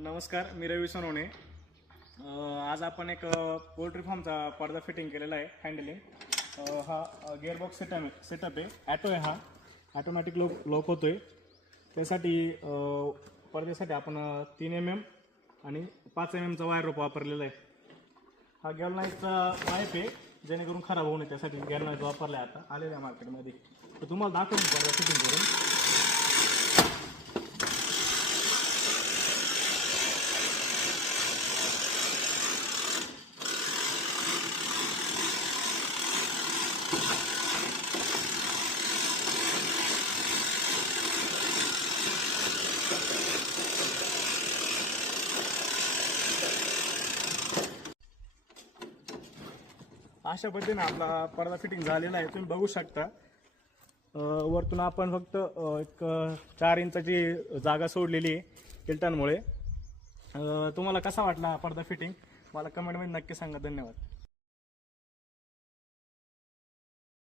नमस्कार, मी रवी सोनवणे. आज आपण एक पोल्ट्री फार्मचा पडदा फिटिंग केलेला आहे. हँडलिंग हा गिअरबॉक्स सेटअप आहे. ॲटो आहे. हा ॲटोमॅटिक लॉक होतोय. त्यासाठी पडद्यासाठी आपण 3 mm आणि 5 mmचा वायर रोप वापरलेला आहे. हा गॅल्वनाइजचा पाईप आहे, जेणेकरून खराब होऊ नये त्यासाठी गॅल्वनाइज वापरला आहे. आता आलेला आहे मार्केटमध्ये. तर तुम्हाला दाखवून पडदा फिटिंग करून. अशा पद्धतीने आपला पडदा फिटिंग झालेला आहे, तुम्ही बघू शकता. वरतून आपण फक्त एक 4 इंचाची जागा सोडलेली आहे किल्टनमुळे. तुम्हाला कसा वाटला पडदा फिटिंग मला कमेंटमध्ये नक्की सांगा. धन्यवाद.